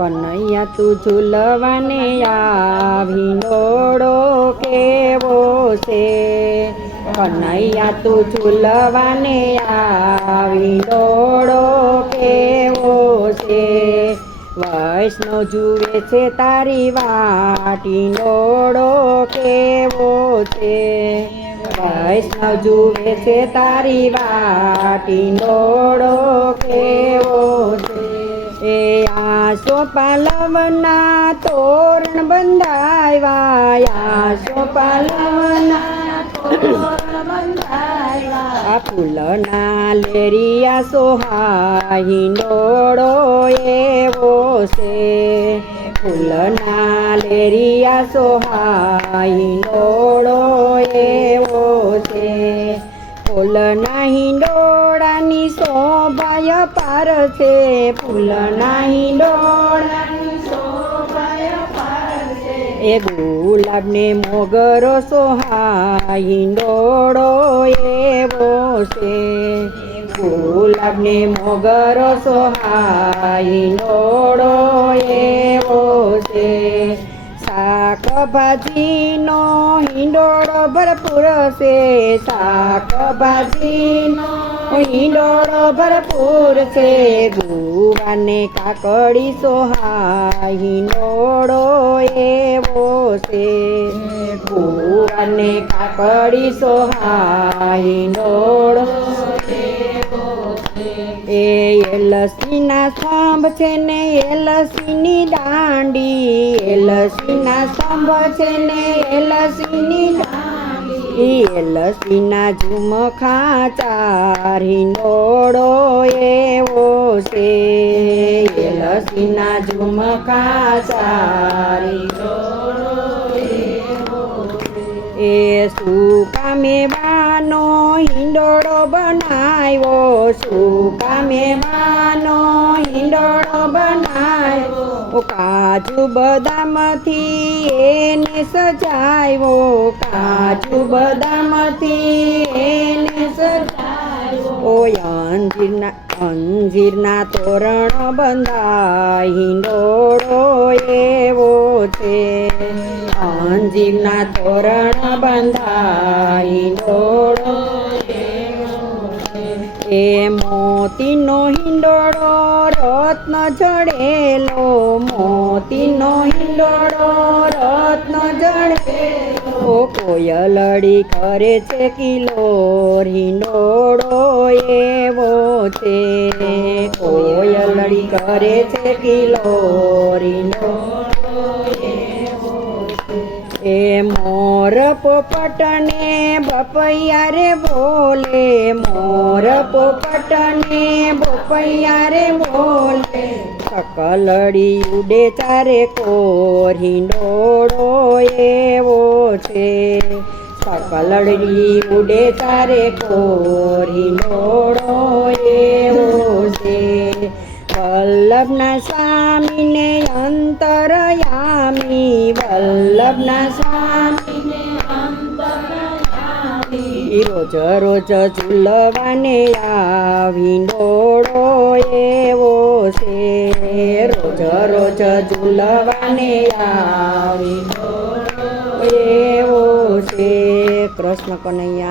કનૈયા તું ઝૂલવાને આવી નોડો કેવો છે? કનૈયા તું ઝૂલવાને આવી નોડો કેવો છે? વૈષ્ણવ જુએ છે તારી વાટી, નોડો કેવો છે? વૈષ્ણવ જુએ છે તારી વાટી, નોડો આસો પાલવના તોરણ બંધાવ્યા આસો પાલવના ફૂલના લેરિયા સોહાહી ડોળો એવો છે. ફૂલના લેરિયા સોહાહી ડોળો એવો છે. ફૂલના હિંડોળાની શોભાય પાર છે ફૂલના હિંડોળાની શોભાય પાર છે એ ગુલાબને મોગરો સોહાઈ ડોળો એવો છે. ગુલાબને મોગરો સોહાઈ ડોળો એવો છે. શાકભાજીનો હિંડોળો ભરપૂર છે. શાકભાજીનો હિંડોળો ભરપૂર છે ભુવાને કાકડી સોહાય હિંડોળો એવો છે. ભુવાને કાકડી સોહાય હિંડોળો એ એલસીના સ્તંભ છે ને એલસીની દાંડી, એલસીના સ્તંભ છે ને એલસીની દાંડી. એલસીના ઝુમખા ચાર નોડો એવો છે. લસીના ઝુમખા ચાર એ સુકા મેવાનો હિંડોળો બનાવ્યો સુકા મેવાનો હિંડોળો બનાવ્યો. કાજુ બદામથી એને સજાવ્યો. કાજુ બદામથી એને સજાવ્યો. અંજીરના અંજીરના તોરણ બંધાય. હિંડોળો એવો છે. અંજીરના તોરણ બંધાય. હિંડોળો એ મોતીનો હિંડોળો રત્ન જડેલો, મોતીનો હિંડોળો રત્ન જડેલો કોયલડી કરે છે કિલો, હિંડોળો એવો છે. કોયલડી કરે છે કિલો, હિંડોળો એ મોર પોપટને બપૈયા રે બોલે પોપટને બોપૈયા રે બોલે. સકલડી ઉડે ચારે કોર, હિંડોળો એવો છે. સકલડી ઉડે ચારે કોર, હિંડોળો એવો છે. વલ્લભના સ્વામીને અંતરયામી, વલ્લભના અંતરયામી રોજ રોજ ચૂલવાને આવી ડોળો એવો છે. રોજ રોજ ચૂલવાને આવી એવો છે. કૃષ્ણ કનૈયા